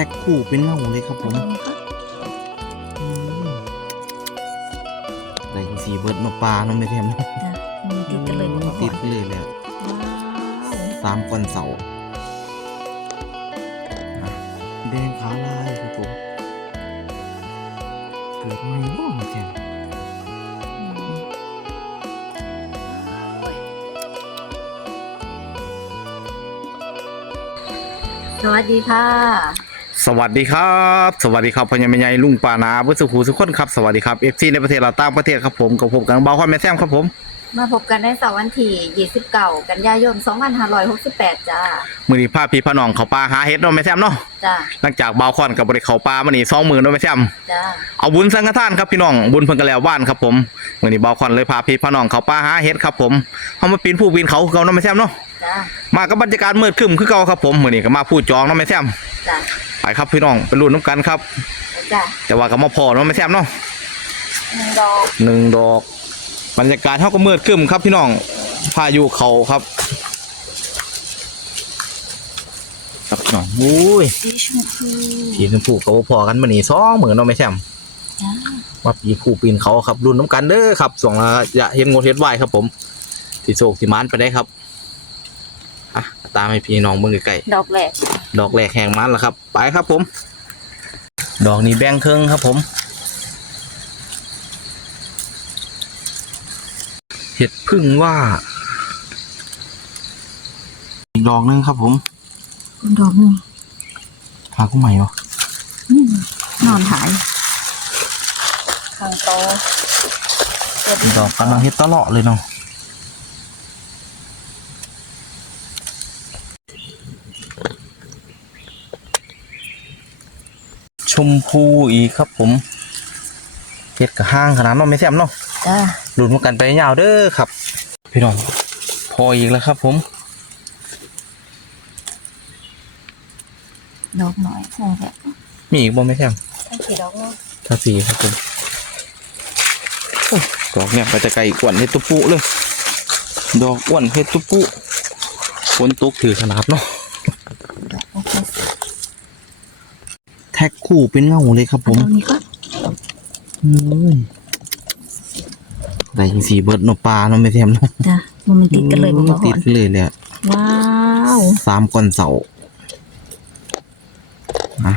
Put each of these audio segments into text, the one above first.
พ็คคู่เป็นเงาเลยครับผมอืมได้สีเบิร์ดมาปลาเนาะไม่แทมเนาะจ้ะมันติดกันเลยบอกก่ติอดนเลยแหละว้าวตามก้อนเสาอะแดงขาลายครับผมเกิดไม่บ้างแทมสวัสดีค่ะ สวัสดีครับ สวัสดีครับพญาเมยายลุงปานาบุษคูสุขคนครับ สวัสดีครับเอฟซีในประเทศเราต่างประเทศครับผมกับผมกับเบาคอนแม่แซมครับผม มาพบกันในเสาร์วันที่29กันยายน 2568 จ้า มือนี้พาพี่พาน้องเขาปลาหาเฮ็ดเนาะแม่แซมเนาะจ้า หลังจากเบาคอนกับบริเขาปลามานี่สองมือเนาะแม่แซมจ้า เอาบุญสังฆทานครับพี่น้องบุญเพิ่นกะแล้วบ้านครับผมมือนี้เบาคอนเลยพาพี่พาน้องเขาปลาหาเฮ็ดครับผมเฮามาปีนผู้ปีนเขาคือเก่าเนาะแม่แซมเนาะจ้า มากับบรรยากาศมืดครึ้มคือเก่าครับผมมือนี้ก็มาพูดจองเนาะแม่แซมจ้า ไปครับพี่น้องไปลุ้นน้ำกันครับ จ้าแต่ว่าก็มาพอเนาะแม่แซมเนาะหนึ่งดอกหนึ่งดอก บรรยากาศเขาก็มืดครึ้มครับพี่น้องพายุเขาครับครับพี่น้องอุ้ยสีชมพูทีนผูกกับพอกันมานี่สองเหมือนเนาะไม่แซมจ้าว่าปีคู่ปีนเขาครับรุ่นน้ำกันเด้อครับส่งละอย่าเห็นงดเฮ็ดไหวครับ ผมสีโศกสีมานไปได้ครับอะตามให้พี่น้องเบิ่งไกลดอกแรกๆ ดอกแรกแหงมันแล้วครับ ไปครับผม ดอกนี้แบ่งครึ่งครับผมเห็ดพึ่งว่า อีกดอกหนึงครับผมดอกหนึงหากุ้งใหม่วะนี่นอนหายข้างโตดอกกำลังเฮ็ดตะเลาะเลยเนาะ มพูอีกครับผมเฮ็ดกับห้างขนาดเนาะไม่แซมเนาะจ้าหลุดมากันไปยาวเด้อครับ พี่น้องพออีกแล้วครับ ผมดอกหน่อยใช่แหละมีอีกบ่ไม่แซมทั้งสี่ดอกเนาะถ้าสีครับผมโอ้ยดอกเนี่ยก็จะไกลกว่าเฮ็ดตุปุเลย ดอกอ้วนเฮ็ดตุปุฝนตกถือขนาดเนาะ ดอกโอเค แท็กคู่เป็นเงาเลยครับผเอามดอกนี้ก็อืมได้สีเบิร์ดมาปลาเนาะไม่แทมเนาะจ้ามันติดกันเลยบอกก่ติอดนกันเลยแหละว้าวสามก้อนเสาอะ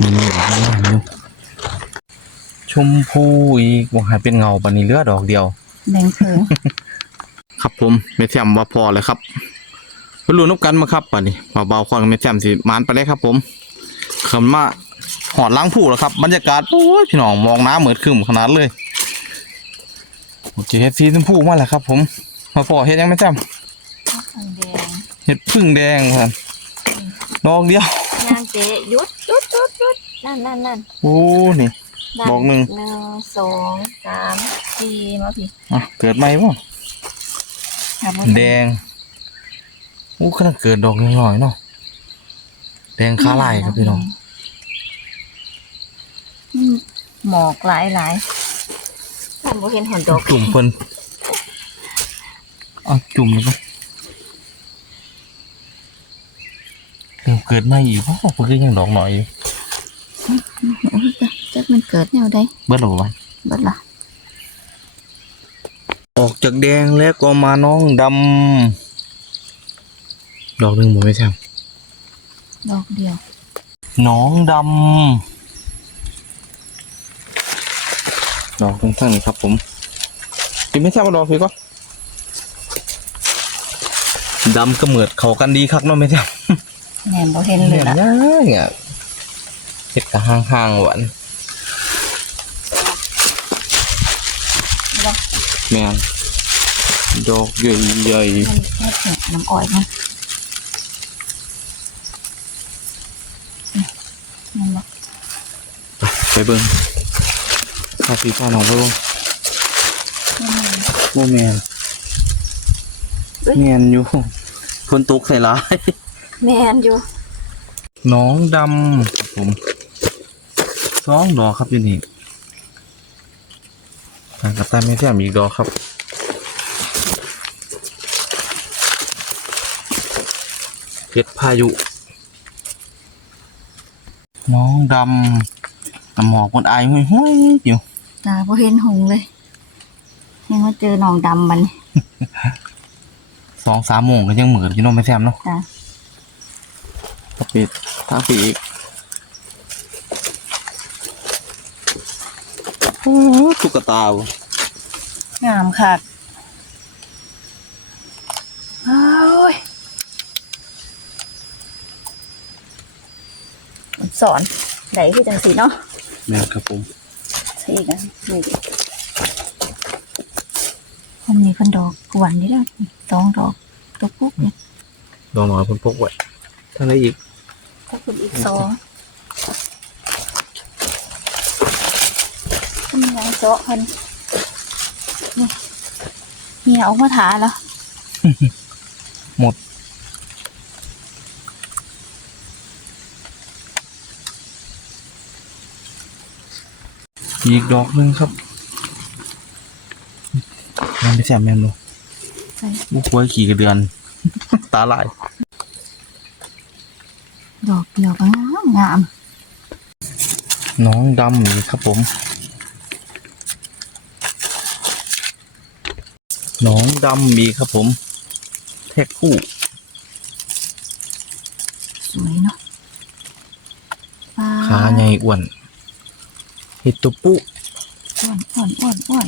มันมีหลายอย่างอยู่ชมพูอีกว่าหายเป็นเงาบันนี้เหลือดอกเดียวแดงเพิงครับผมเมทมว่าพอเลยครับไปรู้นบกันมาครับป่ะนี่มาเบาความเมทมสิมานไปได้ครับผม ขึ้นมาหอดล้างผู้แล้วครับ บรรยากาศโอ้ยพี่น้องมองน้ำเหมือนครึมขนาดเลยโอเคเฮ็ดซีชมพูมาแล้วครับ ผมมาพอเฮ็ดยังไม่จแดงำเฮ็ดพึ่งแดงครับดอกเดียวงานเจ๊หยุดหยุดหยุดหยุดนั่นนั่นนั่นโอ้นี่นั่นดอกหนึ่งหนึ่งสองสามสี่มาพี่อะเกิดใหม่ป่ะครับแดงโอ้ขนาดเกิดดอกน้อยๆเนาะ แดงค้าลายครับพี่น้องอืมหมอกหลายหลายท่านบ่เห็นหอนดอกจุ่มเพิ่นเอาจุ่มเลยปะเริ่มเกิดมาอีกเพราะเพิ่นก็ยังดอกหน่อยอยู่โอ้ยจ้ะจักมันเกิดแนวใดเบิดหรอวะเบิดล่ะออกจากแดงแล้วก็มาน้องดำดอกหนึ่งผมไม่ใช่ ดอกเดียวน้องดำดอกทั้งๆนี่ครับผมกินไม่ใช่มาดอกพี่ก็ดำกระเหมิดเขากันดีครับเนาะไม่ใช่แหนบ่เห็นเลยเนี่ยล่ะง่ายอะเห็ดกะห่างๆหวานแมนดอกใหญ่มันแค่แข็งน้ำอ้อยมันนั่นบ่ ๆ ไปเบิ้งข้าพี่ข้าน้องไปเบิ้งโมแมนแมนอยู่คนตกใส่ร้ายแม่นอยู่ น้องดำครับผมสองดอกครับอยู่นี่ทางกับตาไม่แท้มีอีกดอกครับเพชรพายุ น้องดำ น้ำหมอกมันอายห้วยห้วยๆอยู่ตาพอเห็นหงเลยยังมาเจอน้องดำมันสองสามโมงก็ยังเหมือนอยู่เน้องไม่แซมเนาะจ้าก็ปิดทางปีกโอ้ตุ๊กตาบ่งามค่ะโอ้ยสอนไหนคือจังสีเนาะ แม่นครับผมใช่กันนี่ดิมันมีคนดอกกวนนี่แล้วสองดอกตัวปุ๊บเนี่ยลองหน่อยเพิ่นพกไว้ทางไหนอีกก็คืออีกสองทำยังเจาะเพิ่นนี่เหี่ยวมาถาแล้วหมด อีกดอกหนึ่งครับแม่นไม่แซมแม่นบ่ใส่บุกไว้ขี่กระเดือน ตาลาย ดอกเดียวก็งามงามน้องดำนี่ครับผม น้องดำมีครับผม แท็กคู่ สวยเนาะปลาขาใหญ่อ้วน เห็ดตัวปุ๊อ้วนอ้วนอ้วนอ้วน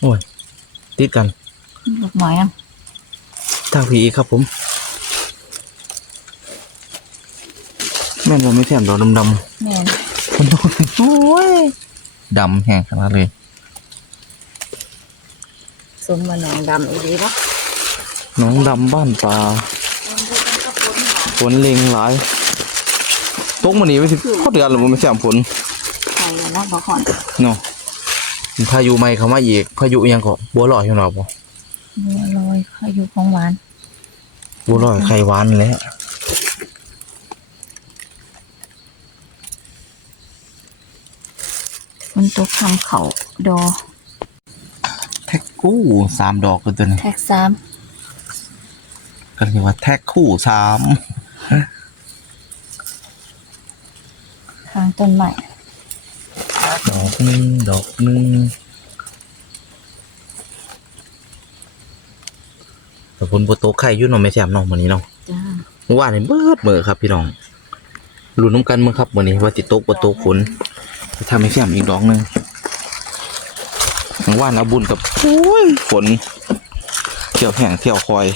โอ้ยติดกันลูกหมอยอะทางผีครับผมแม่นว่าไม่แถมดอกดำแม่นๆคนโตโอ้ยดำแห้งขนาดเลยสมมาหนองดำอีดีปะน้องดำบ้านปลา ฝนเลงหลาย ตกมันนี้ไปสิเขาเดือนหรือไม่แถมฝนใส่แล้วบอกก่อนเนาะพายุใหม่เข้ามาอีกพายุอิหยังก็บัวลอยของเราปะบัวลอยข้าวอยู่ของหวานบัวลอยไข่หวานแหล้วมันตกทำเขาดอแท็กคู่สามดอกกันตัวนี้แท็กสามก็เรียกว่าแท็กคู่สาม ทาง ต้นใหม่ ดอกหนึ่งดอกหนึ่งแต่ฝนบัวโตกไข่อยุ่นเนาะไม่แซมเน้องวันนี้เนาะจ้าเมื่อวานนี่เบิดเมื่อครับพี่น้องลุ้นน้ำกันเมื่อครับวันนี้ว่าติดตกบัวโตกฝนจะทำให้แซมอีกดอกหนึ่งเมื่อวานเอาบุญกับโอ้ยฝนเที่ยวแห้งเที่ยวคอย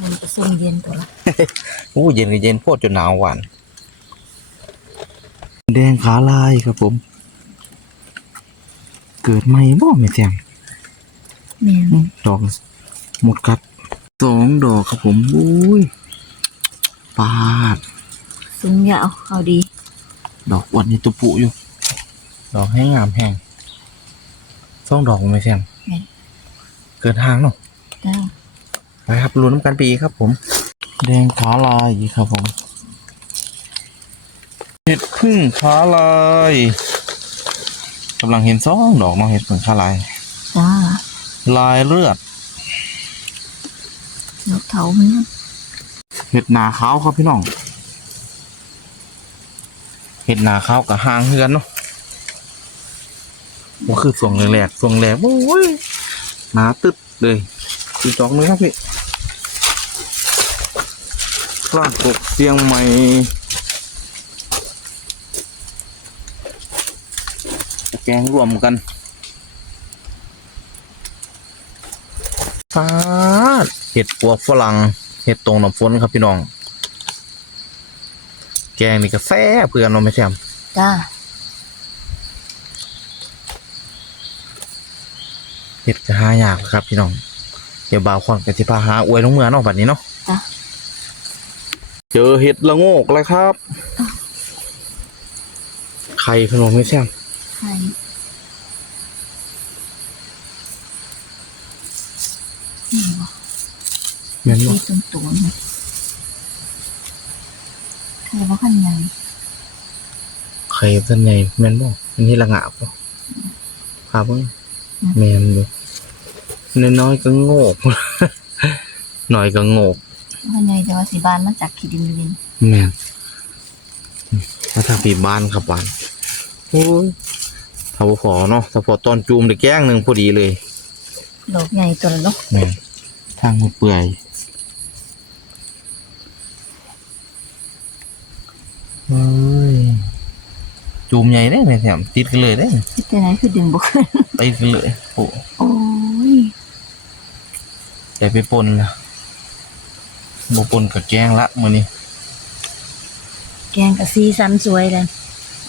มันจะส้มเย็นตัวละโอ้เย็นก็เย็นโพดจนหนาวหวานแดงขาลายครับผม เกิดใหม่บ่ไม่แจ่มแม่นดอกหมดครับสองดอกครับผมอุ้ยปาดสูงยาวเอาดี ดอกอ้วันนี่ตุปุอยู่ ดอกให้งามแห้งสองดอกไม่แจ่มแม่นเกิดทางเนาะจ้าไปครับลุ้นน้ำกันปีครับผม แดงขาลายอีกครับผมเห็ดพึ่งขาลายกำลังเห็นสองดอกเนาะเห็ดพึ่งขาลายจ้าลายเลือดดอกเถามันนะเห็ดหนาขาวครับพี่น้องเห็ดหนาขาวกับหางเฮือนเนาะว่าคือส่วงแรกๆส่วงแรกโอ้ยหนาตึ๊ดเลยอีกดอกหนึงครับพี่ก ล้าปกเสียงใหม่แกงรวมกันฟาดเห็ดปวกฝรั่งเห็ดตรงน้ำฝนครับพี่น้อง แกงนี่ก็แซ่บเพื่อนเราไม่ใช่มจ้าเห็ดจะหายากครับพี่น้องเดี๋ยวบ่าวควันกับสิพาหาอวยลงเมืองเนาะบัดนี้เนาะจ้า เจอเห็ดละโงกเลยครับ ไข่ขนมไม่ใช่มใช่นี่บ่แม่นบ่ที่ตรงตัวนี่ใครว่าขันใหญ่ไข่เป็นไงแม่นบ่อันนี้ละงาบบ่ครับเบิ่งแม่นบ่น้อยๆก็โงกหน่อยก็โงก มันใหญ่จะว่าสีบานมาจากขีดินดินแม่นมาทางปีบ้านครับบ้านโอ้ยถ้าบ่พอเนาะถ้าพอตอนจูมได้แกล้งหนึ่งพอดีเลยดอกใหญ่ตัวละเนาะแม่นทางมันเปื่อยเฮ้ยจูมใหญ่ได้แม่แถมติดกันเลยได้ที่แต่ไหนคือดึงบุขึ้นติดกันเลยโอ้โอ้ยใหญ่ไปปนละ บ่ปนกับแกงละมื้อนี้แกงกับซีซันสวยเลย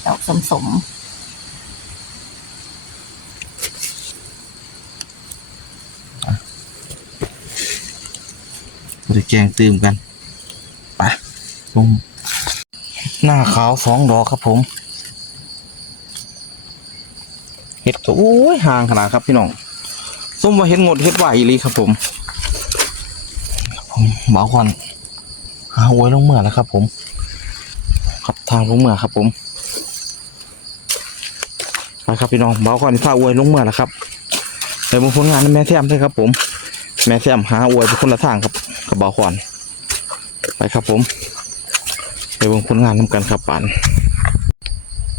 ดอกสมสมเราจะแกงตื่มกันไปลงหน้าขาวสองดอกครับผมเห็ดก็โอ้ยห่างขนาดครับพี่น้องส้มว่าเห็ดงดเห็ดไหวอีหลีครับผมครับผม เบาควันหาหวยลงเมื่อแล้วครับ ผมขับทางลงเมื่อครับ ผมไปครับพี่น้องเบาควันพาอวยลงเมื่อแล้วครับเดี๋ยวบางผลงานแม่แซมใช่ครับ ผม แม่แซมหาอวยไปคนละทางครับกับเบาควันไปครับ ผมไปเบิ่งผลงานนำกันครับปาน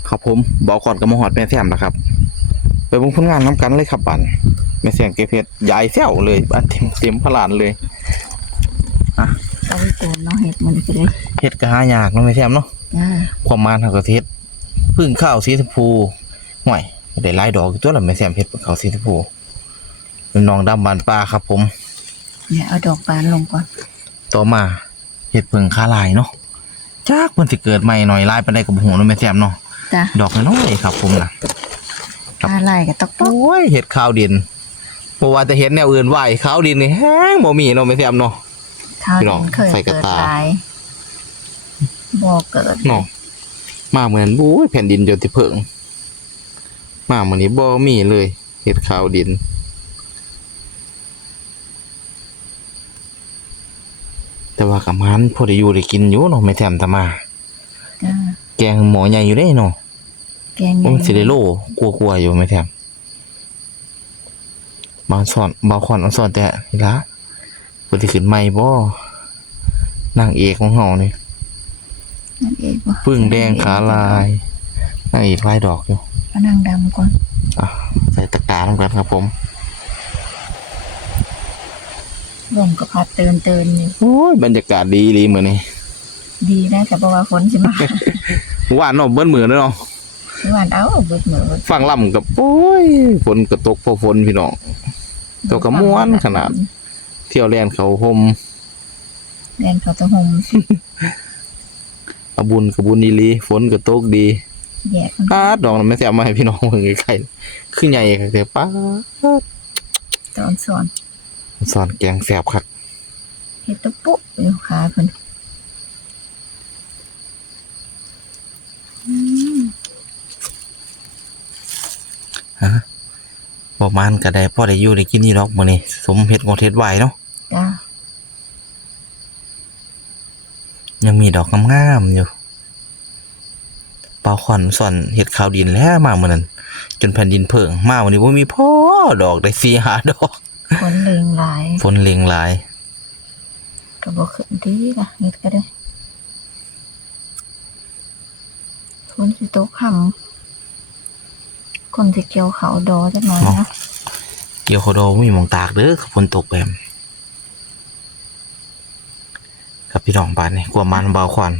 ครับผมเบาควันกับมหอดแม่แซมนะครับ ไปเบิ่งผลงานนำกันเลยครับปานแม่แซมเก็บเพชรใหญ่แซวเลยบ้านเต็มเต็มพลานเลย เอาไว้ตัวเนาะเห็ดมันไปเลยเฮ็ดก็หายากเนาะแม่แซมเนาะจ้าความมานเขาก็เฮ็ดพึ่งข้าวสีชมพูห่วยได้หลายดอกอยู่ตัวละแม่แซมเฮ็ดพึ่งข้าวสีชมพูเป็นน้องดำบานปลาครับ ผม เนี่ยเอาดอกบานลงก่อนต่อมาเห็ดเพิงค้าลายเนาะจากมันสิเกิดใหม่หน่อยลายไปได้กับหัวเนาะแม่แซมเนาะจ้าดอกน้อยๆครับ ผมนะครับอะไรกับตอกตอกโอ้ยเห็ดขาวดินบ่ว่าจะเห็ดแนวอื่นไหวขาวดินนี่แห้งบ่มีเนาะแม่แซมเนาะ ข้าวพี่น้องดินเคยใส่กระเกิดตาตายบ่เกิดเนาะมาเหมือนโอ้ยแผ่นดินจนที่เพิงมาเหมือนนี้บ่มีเลยเห็ดขาวดินแต่ว่ากับมันพอได้อยู่ได้กินอยู่เนาะแม่แซมตามาจ้าแกงหมอใหญ่อยู่ได้เนาะแกงใหญ่มันสิได้โลกลัวๆอยู่ไหมแทมบางสอนบางคนเอาสอนแต่นี่ละ เพิ่นสิขึ้นใหม่บ่นางเอกของเฮานี่นั่นเองว่ะปึ้งแดงขาลายนางเอกลายดอกอยู่เอานางดำก่อนอะใส่ตะกร้าลงกันครับผมลมก็พัดเตือนเตือนอยู่โอ้ยบรรยากาศดีดีมื้อนี้ดีนะแต่บอกว่าฝนสิมาหวานเนาะเบิ้นมื้อเนาะหวานเอาเบิดเหมือเบิดฟังล่ำกับโอ้ยฝนก็ตกพอฝนพี่น้องตัวกระม้วนขนาด เที่ยวแล่นเขาห่มแดนเขาตะหมเอาบุญกับบุญอีหลีฝนก็ตกดีแยกมันป้าดดอกนั้นไม่แซ่บมาให้พี่น้องเบิ่งใกล้ๆคือใหญ่ครับแต่ป้าดตอนสอนสอนแกงแซ่บครับเฮ็ดตะปุ๊อยู่ขาเพิ่นอืม ฮะ ประมาณก็ได้พอได้อยู่ได้กินนี่ดอกมื้อนี้สมเฮ็ดงดเฮ็ดไหวเนาะจ้ายังมีดอกงามๆอยู่เปาขวัญสอนเฮ็ดข้าวดินแล้วมามื้อนั้นจนแผ่นดินเพิงมาวันนี้บ่มีพอดอกได้4 5ดอกคนเลงหลายฝนเลงหลายก็บ่ขึ้นดีล่ะเฮ็ดก็ได้ฝนสิตกค่ำ คนสิเกี่ยวเขาดอจักหน่อยนะเกี่ยวโคโดบ่มีหมองตากเด้อฝนตกแปมครับพี่น้องบ้านนี่กลัวมันเบาขวัญ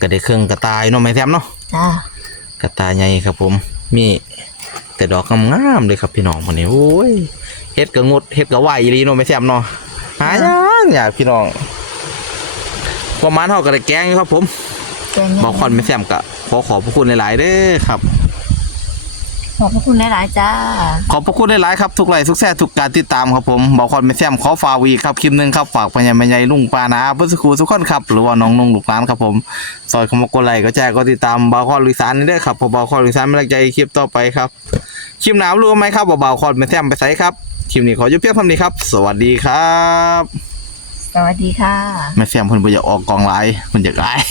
ก็ได้เครื่องกระต่ายเนาะแม่แซมเนาะจ้ากระตายใหญ่ครับผม มีแต่ดอกงามๆเลยครับพี่น้องคนนี้โอ้ยเฮ็ดก็งดเฮ็ดก็ไหวอีหลีเนาะไม่แซ่บเนาะหายากอยากพี่น้องประมาณเท่ากับได้แกงอยู่ครับผมแกงใหญ่บอกคอนไม่แซ่บก็ขอขอบพระคุณหลาย ๆเด้อครับ ขอบพระคุณหลายๆจ้า ขอบพระคุณหลายๆครับทุกไลค์ทุกแซ่ทุกการติดตามครับผมบอกคอนไม่แซ่บขอฝากวีครับคลิปหนึงครับฝากปัญญาแม่ใหญ่ลุงปานาเพื่อสกครูทุกคนครับหรือว่าน้องนุ่งลูกหลานครับผมซอยคำว่ากดไลค์ก็แจ้ก็ติดตามบาวคอนลุยสานนี่เด้อครับผมบาวคอนลุยสานไม่ลังใจคลิปต่อไปครับคลิปหนาวรู้ไหมครับว่าบ่าวคอนเป็นแซมไปไซครับคลิปนี้ขอยุบเพียงเท่านี้ครับ สวัสดีครับสวัสดีค่ะแม่แซมเพิ่นบ่อยากออกกองไลน์เพิ่นอยากไลน์